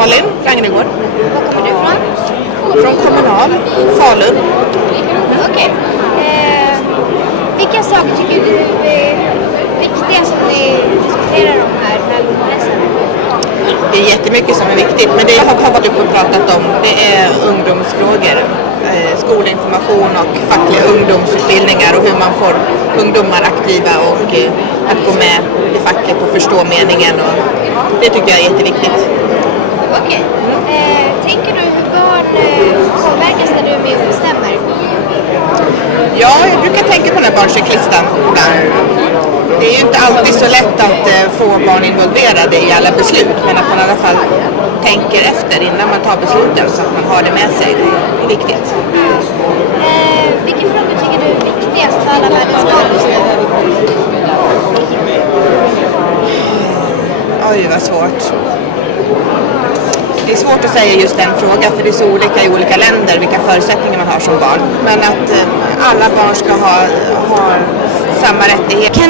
Malin Ragnegård. Var kommer du ifrån? Från Kommunal, Falun. Okej. Vilka saker tycker du är viktiga som vi diskuterar om här med kongressen? Det är jättemycket som är viktigt, men det jag har varit uppe och pratat om, det är ungdomsfrågor, skolinformation och fackliga ungdomsutbildningar och hur man får ungdomar aktiva och att gå med i facket och förstå meningen, och det tycker jag är jätteviktigt. Okej. Tänker du hur barn påverkas när du är med och bestämmer? Ja, jag brukar tänka på den här barncyklistan ibland. Det är ju inte alltid så lätt att få barn involverade i alla beslut, men att man i alla fall tänker efter innan man tar besluten så att man har det med sig. Det är viktigt. Vilka frågor tycker du är viktigast för alla världens barn just nu? Oj, vad svårt. Det är svårt att säga just den frågan, för det är så olika i olika länder vilka förutsättningar man har som barn. Men att alla barn ska ha samma rättigheter.